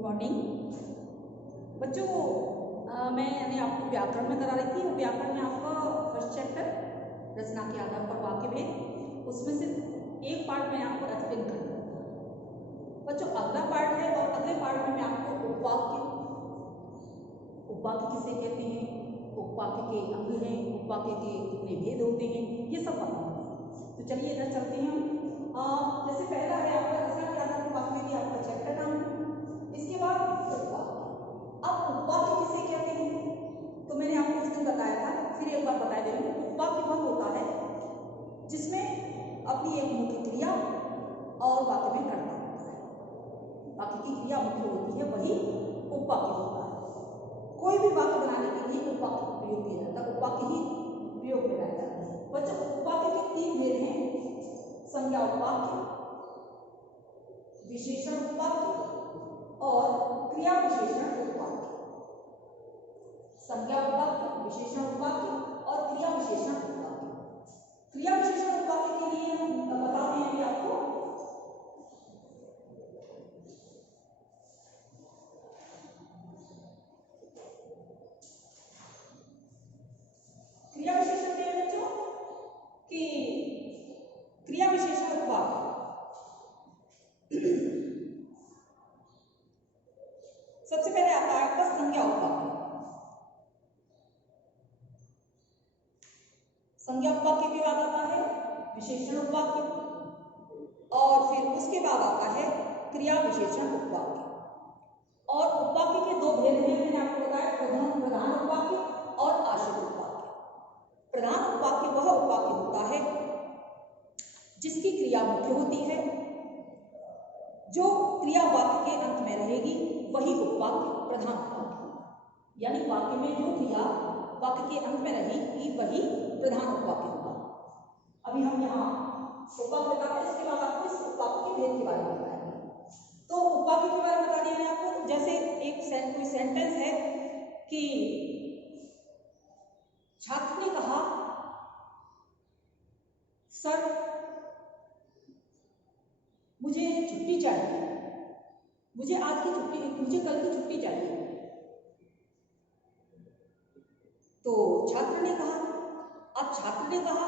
Good morning बच्चों। मैं यानी आपको व्याकरण में करा रही थी। व्याकरण में आपका फर्स्ट चैप्टर रचना के आधार पर वाक्य भेद, उसमें से एक पार्ट मैं आपको एक्सप्लेन कर दूँ बच्चों। अगला पार्ट है और अगले पार्ट में मैं आपको उपवाक्य किसे कहते हैं, उपवाक्य के अंग हैं, उपवाक्य के कितने भेद होते हैं, ये सब बताऊंगी। तो चलिए इधर चलते हैं हम। जैसे पहला है आपका रचना के आधार पर वाक्य भेद, आपका चैप्टर नाम। इसके बाद उपवाक्य। अब उपवाक्य किसे कहते हैं तो मैंने आपको उस दिन बताया था, फिर एक बार बता दे रही हूँ। उपवाक्य वह होता है जिसमें अपनी एक मुख्य क्रिया और वाक्य में कर्ता होता है। वाक्य की क्रिया मुख्य होती है, वही उपवाक्य होता है। कोई भी वाक्य बनाने के लिए उपवाक्य का प्रयोग किया जाता है, उपवाक्य ही प्रयोग में लाया जाता है। बच्चों उपवाक्य के तीन भेद हैं, संज्ञा उपवाक्य, विशेषण उपवाक्य और क्रिया विशेषण उपवाक्य। संज्ञा उपवाक्य, विशेषण उपवाक्य और क्रिया विशेषण उपवाक्य। क्रिया विशेषण उपवाक्य के लिए हम बताते हैं कि आपको क्रिया विशेषण क्या है बच्चों कि क्रिया विशेषण उपवाक्य सबसे पहले आता है आपका संज्ञा उपवाक्य। संज्ञा उपवाक्य के बाद आता है विशेषण उपवाक्य और फिर उसके बाद आता है क्रिया विशेषण उपवाक्य। और उपवाक्य के दो भेद हैं, मैंने आपको बताया, प्रधान उपवाक्य और आश्रित उपवाक्य। प्रधान उपवाक्य वह उपवाक्य होता है जिसकी क्रिया मुख्य होती है, जो क्रिया वाक्य के अंत में रहेगी वही उपवाक्य प्रधान उपवाक्य होगा। यानी वाक्य में जो क्रिया वाक्य के अंत में रहेगी वही प्रधान उपवाक्य होगा। अभी हम यहाँ उपवाक्य बताते हैं, इसके बाद आपको इस उपवाक्य के भेद के बारे में बताएंगे। तो उपवाक्य के बारे में बता दिया मैंने आपको। जैसे एक कोई सेंटेंस है कि छात्र ने कहा, सर मुझे छुट्टी चाहिए, मुझे आज की छुट्टी, मुझे कल की छुट्टी चाहिए। तो छात्र ने कहा, अब छात्र ने कहा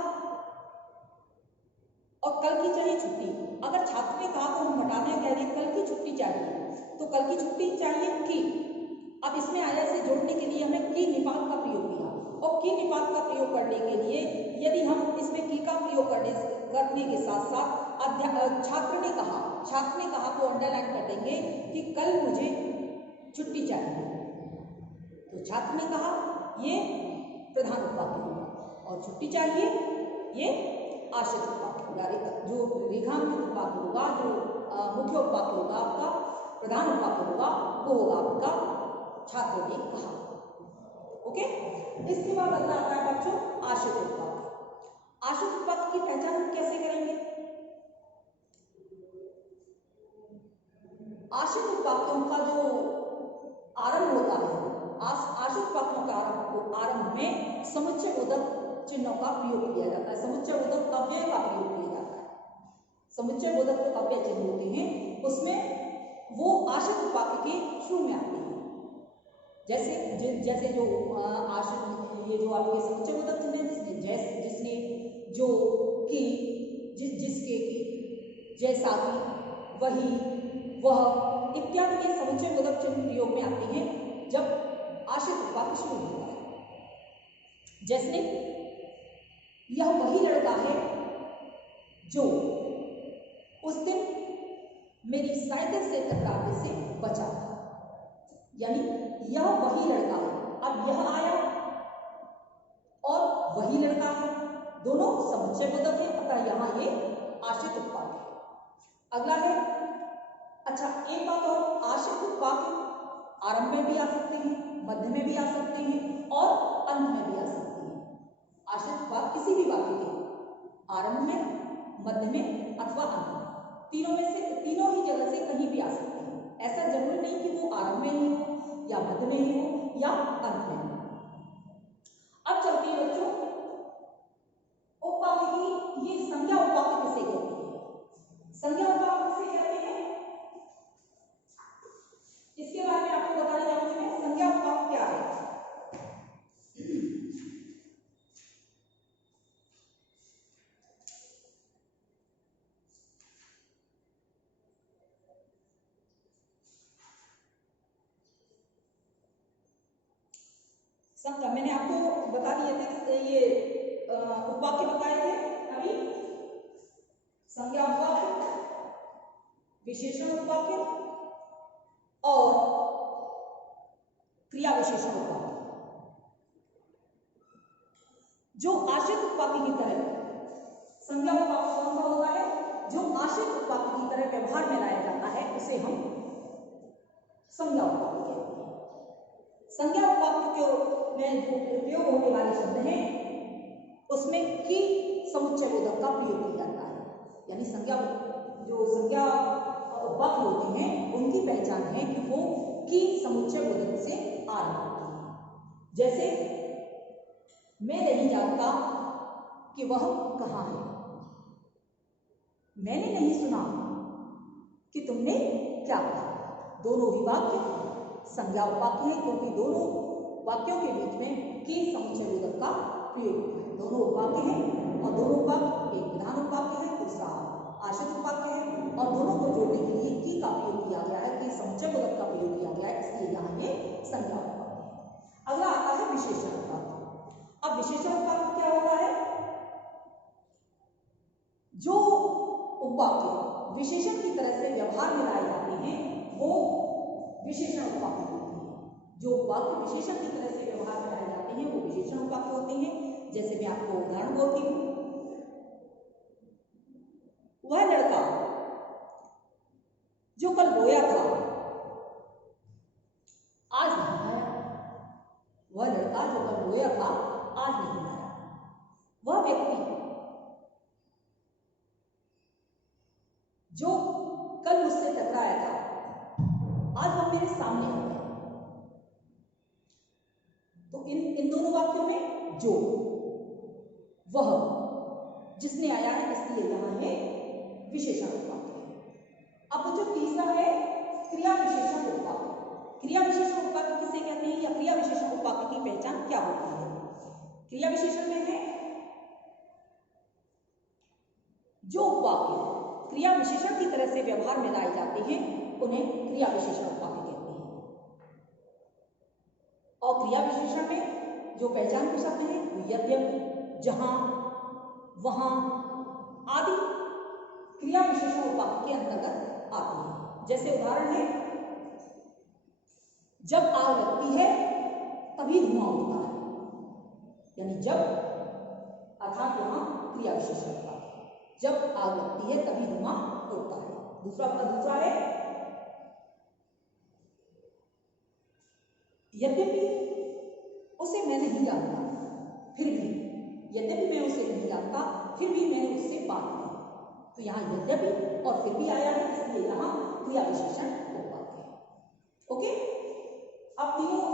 और कल की चाहिए छुट्टी। अगर छात्र ने कहा तो हम हटाने कह रहे कल की छुट्टी चाहिए, तो कल की छुट्टी चाहिए की। अब इसमें आया से जोड़ने के लिए हमने की निपात का प्रयोग किया, और की निपात का प्रयोग करने के लिए यदि हम इसमें की का प्रयोग करने के साथ साथ छात्र ने कहा को अंडरलाइन कर देंगे कि कल मुझे छुट्टी चाहिए। तो छात्र ने कहा ये प्रधान उपवाक्य होगा और छुट्टी चाहिए ये आश्रित उपवाक्य होगा। जो रेखांकित उपवाक्य होगा, जो मुख्य उपवाक्य होगा आपका, प्रधान उपवाक्य होगा, वो होगा आपका छात्र ने कहा। ओके। इसके बाद अगला आता है बच्चों आश्रित उपवाक्य। आश्रित उपवाक्य की पहचान हम कैसे करेंगे? आश्रित उपवाक्यों का जो आरंभ होता है, आश्रित वाक्यों का आरंभ में समुच्चय बोधक चिन्हों का प्रयोग किया जाता है, समुच्चय बोधक अव्यय का प्रयोग किया जाता है। समुच्चय बोधक जो अव्यय चिन्ह होते हैं उसमें वो आश्रित वाक्य के शुरू में आते हैं। जैसे जो आश्रित, ये जो आपके समुच्चय बोधक चिन्ह है, जिसने जो की, जिसके की, जैसा की, वही, वह इत्यादि ये समुच्चय बोधक चिन्ह प्रयोग में आते हैं जब आश्रित वाक्य शुरू होता है। जैसे यह वही लड़का है जो उस दिन मेरी साइकिल से टकराने से बचा था। यानी यह वही लड़का है, अब यह आया और वही लड़का है, दोनों समुच्चय बोधक है, अतः यहां ये आश्रित उपवाक्य है। अगला है, अच्छा एक बात और, आश्रित उपवाक्य आरंभ में भी आ सकते हैं, मध्य में भी आ सकते हैं और अंत में भी आ सकते हैं। आश्रित उपवाक्य किसी भी वाक्य के आरंभ में, मध्य में अथवा अंत में, तीनों में से, तीनों ही जगह से कहीं भी आ सकते हैं। ऐसा जरूरी नहीं कि वो आरंभ में ही हो या मध्य में ही हो या अंत में हो। अब चलते हैं बच्चों उपवाक्य की, ये संज्ञा उपवाक्य किसे कहते हैं? संज्ञा उपवाक्य किसे कहते हैं? मैंने आपको बता दिए थे ये उपवाक्य बताए थे अभी, संज्ञा उपवाक्य, विशेषण उपवाक्य और क्रिया विशेषण उपवाक्य। जो आश्रित उपवाक्य की तरह, संज्ञा उपवाक्य कौन सा होता है? जो आश्रित उपवाक्य की तरह व्यवहार में लाया जाता है उसे हम संज्ञा उपवाक्य कहते हैं। संज्ञा उपवाक्य में जो प्रयोग होने वाले शब्द हैं उसमें की समुच्चय बोधक का प्रयोग किया जाता है। यानी संज्ञा उपवाक्य होते हैं उनकी पहचान है कि वो की समुच्चय बोधक से आरंभ होती है। जैसे मैं नहीं जानता कि वह कहाँ है, मैंने नहीं सुना कि तुमने क्या कहा। दोनों ही वाक्य संज्ञा उपवाक्य हैं क्योंकि दोनों वाक्यों के बीच में की समुच्चय बोधक का प्रयोग होता है। दोनों उपवाक्य हैं और दोनों उपवाक्य, एक विधान उपवाक्य है दूसरा आश्रित उपवाक्य है, और दोनों को जोड़ने के लिए की का प्रयोग किया गया है, की समुच्चय बोधक का प्रयोग किया गया है, इसलिए यहाँ ये संज्ञा उपवाक्य है। अगला आता है विशेषण उपवाक्य। अब विशेषण उपवाक्य क्या होता है? जो उपवाक्य विशेषण की तरह से व्यवहार में लाए जाते हैं वो विशेषण उपवाक्य होते हैं। जो उपवाक्य विशेषण की तरह से व्यवहार में लाए जाते हैं वो विशेषण उपवाक्य होते हैं। जैसे मैं आपको उदाहरण बोलती हूँ, वह लड़का जो कल रोया था आज नहीं आया। वह लड़का जो कल रोया था आज नहीं आया। वह व्यक्ति जो कल मुझसे टकराया था आज वह मेरे सामने आ गया। तो इन दोनों वाक्यों में जो, वह, जिसने आया है, इसलिए यहां है विशेषण उपवाक्य है। अब जो तीसरा है क्रिया विशेषण उपवाक्य। क्रिया विशेषण उपवाक्य किसे कहते हैं या क्रिया विशेषण उपवाक्य की पहचान क्या होती है? क्रिया विशेषण में है जो उपवाक्य क्रिया विशेषण की तरह से व्यवहार में लाए जाते हैं उन्हें क्रिया विशेषण उपवाक्य कहते हैं। और क्रिया विशेषण में जो पहचान के शब्द हैं वो यद्यपि, जहां, वहां आदि क्रिया विशेषण उपवाक्य के अंतर्गत आते हैं। जैसे उदाहरण है, जब आग लगती है तभी धुआं उठता है, यानी जब अर्थात यहां क्रिया विशेषण उपवाक्य, जब आग लगती है तभी धुआं उठता है। दूसरा है यद्यपि उसे मैं नहीं जानता फिर भी, यद्यपि मैं उसे नहीं जानता फिर भी मैंने उससे बात की। तो यहाँ यद्यपि और फिर भी आया है, इसलिए यहाँ क्रिया विशेषण उपवाक्य है। ओके, अब तीनों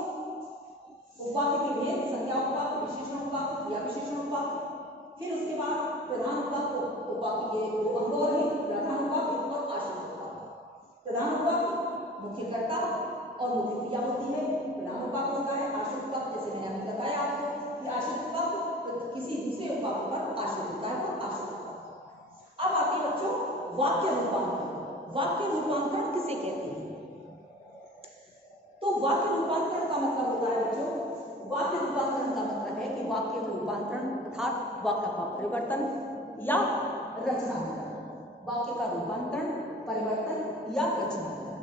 उपवाक्य के भेद, संज्ञा उपवाक्य, विशेषण उपवाक्य, क्रिया विशेषण उपवाक्य, फिर उसके बाद प्रधान उपवाक्य, ये दो अंग और हैं, प्रधान उपवाक्य और आश्रित उपवाक्य। प्रधान उपवाक्य मुख्य कर्ता और मुख्य क्रिया होती है, प्रधान उपवाक्य होता है। आश्रित उपवाक्य जैसे मैंने अभी बताया आपको कि आश्रित उपवाक्य किसी दूसरे उपवाक्य पर आश्रित होता है, वो आश्रित उपवाक्य। अब आते हैं बच्चों वाक्य रूपांतरण। वाक्य रूपांतरण किसे कहते हैं? तो वाक्य रूपांतरण का मतलब होता है बच्चों, वाक्य रूपांतरण का मतलब है कि वाक्य रूपांतरण अर्थात वाक्य का परिवर्तन या रचना करना। वाक्य का रूपांतरण, परिवर्तन या रचना करना।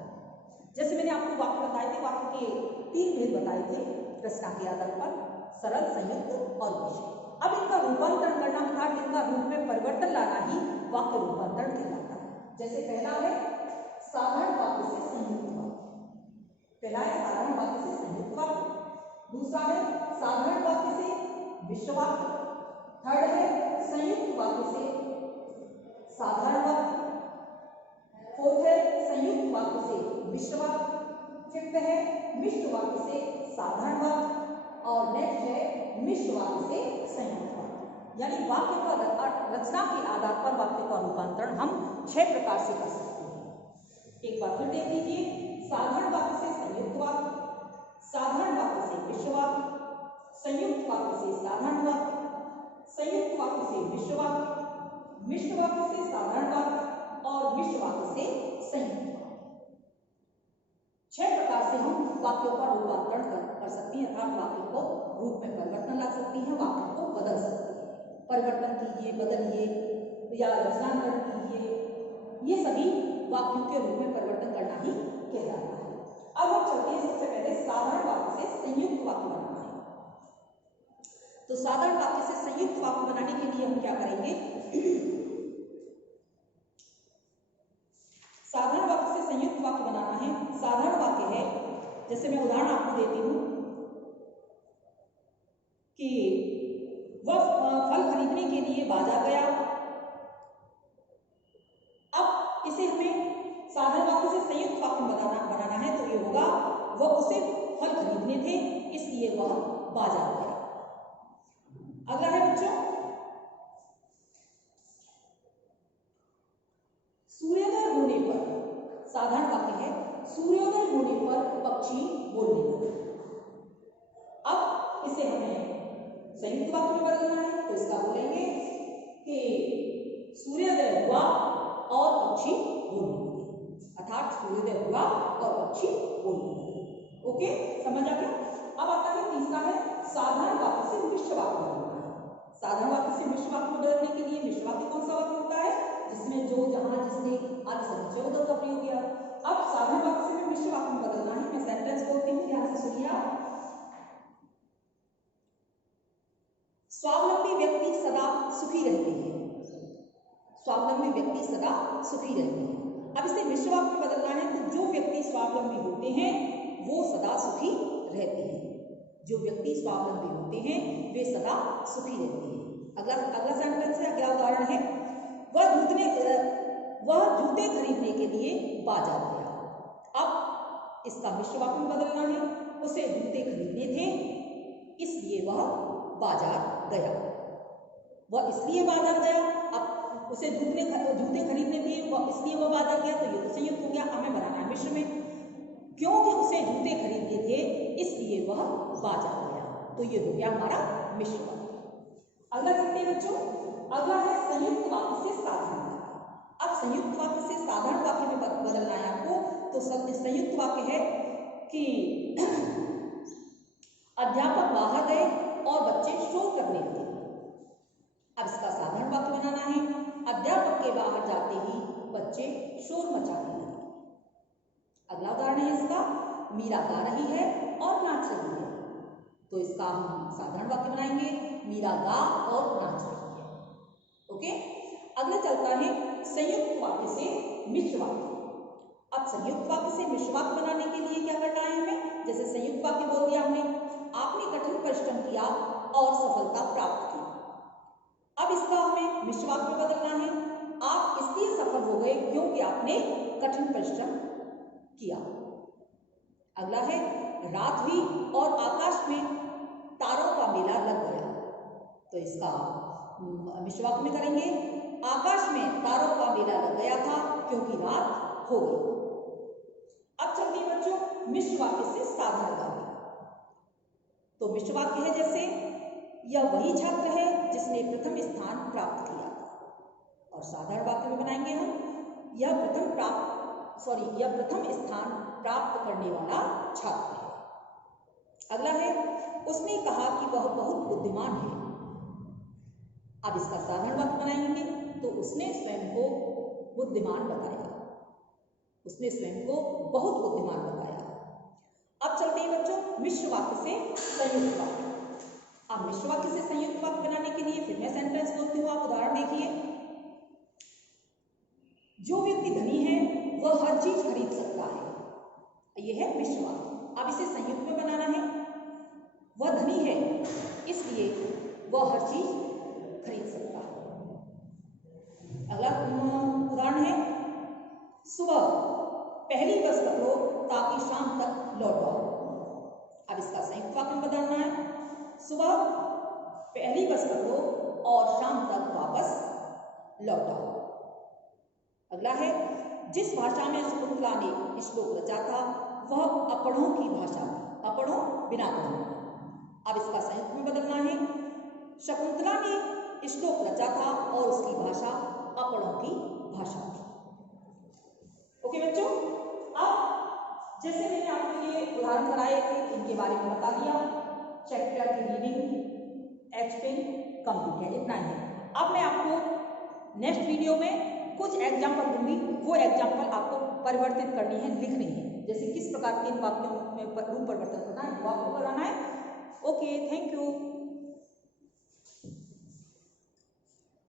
जैसे मैंने आपको वाक्य बताए थे, वाक्य के 3 भेद बताए थे रचना के आधार पर, सरल, संयुक्त और विषय। अब इनका रूपांतरण करना अर्थात इनका रूप में परिवर्तन लाना ही वाक्य रूपांतरण कहलाता है। जैसे पहला है साधारण वाक्य से संयुक्त वाक्य, पहला है साधारण वाक्य से संयुक्त वाक्य, दूसरा है साधारण वाक्य से मिश्र वाक्य, थर्ड है संयुक्त वाक्य से साधारण वाक्य, फोर्थ है संयुक्त वाक्य से मिश्र वाक्य, फिफ्थ है मिश्र वाक्य से साधारण वाक्य और नेक्स्ट है मिश्र वाक्य से संयुक्त वाक्य। यानी वाक्य का रचना के आधार पर वाक्य का रूपांतरण हम 6 प्रकार से कर सकते हैं। एक बार फिर देख लीजिए, साधारण वाक्य से संयुक्त वाक्य, साधारण वाक्य से मिश्र वाक्य, संयुक्त वाक्य से साधारण वाक्य, संयुक्त वाक्य से मिश्र वाक्य, मिश्र वाक्य से साधारण वाक्य और मिश्र वाक्य से संयुक्त वाक्य। 6 प्रकार से हम वाक्यों का रूपांतरण कर सकते सकती हैं, अर्थात वाक्य को रूप में परिवर्तन ला सकती हैं, वाक्य को बदल सकती हैं। परिवर्तन कीजिए, बदलिए या रचनाकरण कीजिए, ये सभी वाक्यों के रूप में परिवर्तन करना ही कहलाता है। अब हम चलते हैं सबसे पहले साधारण वाक्य से संयुक्त वाक्य बनाना है। तो साधारण वाक्य से संयुक्त वाक्य बनाने के लिए हम क्या करेंगे? साधारण वाक्य से संयुक्त वाक्य बनाना है। साधारण वाक्य है, जैसे मैं उदाहरण आपको देती हूं कि वह फल खरीदने के लिए बाजार गया। अब इसे हमें साधारण वाक्य से संयुक्त वाक्य बनाना है, तो ये होगा वह उसे फल खरीदने थे इसलिए वह बाजार गया। अगला है बच्चों, सूर्योदय होने पर, साधारण वाक्य है, सूर्योदय होने पर पक्षी बोलने लगे। अब इसे हमें संयुक्त वाक्य में बदलना है, तो इसका बोलेंगे कि सूर्योदय हुआ और पक्षी बोलने लगे, अर्थात सूर्योदय हुआ और पक्षी बोलने लगे। ओके, समझ आ गया? अब आता है तीसरा है साधारण वाक्य से मिश्र वाक्य बनाना है। साधारण वाक्य से मिश्र वाक्य बदलने के लिए मिश्र वाक्य कौन सा वाक्य होता है? जिसमें जो, जहां, जिसने आदि समुच्चय पदों का प्रयोग किया। अब साधारण वाक्य से मिश्र वाक्य में बदलना है। मैं सेंटेंस बोलती हूँ, ध्यान से सुनिए आप। स्वावलंबी व्यक्ति सदा सुखी रहते हैं। स्वावलंबी व्यक्ति सदा सुखी रहते हैं। अब इसे मिश्र वाक्य में बदलना है, तो जो व्यक्ति स्वावलंबी होते हैं वो सदा सुखी रहते हैं। जो व्यक्ति स्वावलंबी होते हैं वे सदा सुखी रहते हैं। अगला सेंटेंस है, अगला उदाहरण है, वह जूते खरीदने के लिए बाजार गया। अब इसका मिश्र वाक्य में बदलना है, उसे जूते खरीदने थे इसलिए वह बाजार गया। वह इसलिए बाजार गया, अब उसे जूते खरीदने थे वह इसलिए वह बाजार गया, तो ये तो संयुक्त हो गया। हमें बनाना है मिश्र में, क्योंकि उसे जूते खरीदने थे इसलिए वह बाजार गया, तो ये हो गया हमारा मिश्र वाक्य। अगला चलते हैं बच्चों, अगला है संयुक्त वाक्य से साधारण वाक्य। अब संयुक्त वाक्य से साधारण वाक्य में बदलना है आपको, तो संयुक्त वाक्य है कि अध्यापक बाहर गए और बच्चे शोर करने लगे। अब इसका साधारण वाक्य बनाना है, अध्यापक के बाहर जाते ही बच्चे शोर मचाने लगे। अगला उदाहरण है इसका, मीरा गा रही है और नाच रही है, तो इसका हम साधारण वाक्य बनाएंगे, मीरा गा और नाच रही है। ओके, अगला चलता है संयुक्त वाक्य से मिश्र वाक्य। अब संयुक्त वाक्य से मिश्र वाक्य बनाने के लिए क्या करना है हमें? जैसे संयुक्त वाक्य बोल दिया हमने, आपने कठिन परिश्रम किया और सफलता प्राप्त की। अब इसका हमें मिश्र वाक्य में बदलना है, आप इसलिए सफल हो गए क्योंकि आपने कठिन परिश्रम किया। अगला है, रात हुई और आकाश में तारों का मेला लग गया, तो इसका मिश्र वाक्य में करेंगे, आकाश में तारों का मेला लग गया था क्योंकि रात हो गई। अब चलते हैं बच्चों मिश्र वाक्य से साधारण वाक्य। तो मिश्र वाक्य है जैसे, यह वही छात्र है जिसने प्रथम स्थान प्राप्त किया, और साधारण वाक्य में बनाएंगे हम, यह प्रथम स्थान प्राप्त करने वाला छात्र है। अगला है, उसने कहा कि वह बहुत बुद्धिमान है। अब इसका साधारण वाक्य बनाएंगे, तो उसने स्वयं को बुद्धिमान बताया, उसने स्वयं को बहुत बुद्धिमान बताया। अब चलते हैं बच्चों मिश्र वाक्य से संयुक्त वाक्य। अब मिश्र वाक्य से संयुक्त वाक्य बनाने के लिए फिर मैं सेंटेंस बोलती हूँ, आप उदाहरण देखिए, जो व्यक्ति धनी है वह हर चीज खरीद सकता है, यह है मिश्र वाक्य। अब इसे संयुक्त में बनाना है, वह धनी है इसलिए वह हर चीज खरीद सकता है। अगला उदाहरण है, सुबह पहली बस पकड़ो ताकि शाम तक लौट आओ। अब इसका संयुक्त वाक्य में बदलना है, सुबह पहली बस पकड़ो और शाम तक वापस लौट आओ। अगला है, जिस भाषा में शकुंतला ने श्लोक रचा था वह अपढ़ों की भाषा थी, अपढ़ों बिना पढ़े। अब इसका संयुक्त में बदलना है, शकुंतला ने श्लोक रचा था और उसकी भाषा अपढ़ों की भाषा थी। ओके बच्चों, अब जैसे मैंने आपको ये उदाहरण कराए थे, इनके बारे में बता दिया। चैप्टर की रीडिंग एक्सप्लेन कंप्लीट है, इतना ही है। अब मैं आपको नेक्स्ट वीडियो में कुछ एग्जाम्पल दूंगी, वो एग्जाम्पल आपको परिवर्तित करनी है, लिखनी है। जैसे किस प्रकार के इन वाक्यों में रूप परिवर्तन करना है, वो आपको कराना है। Okay, thank you.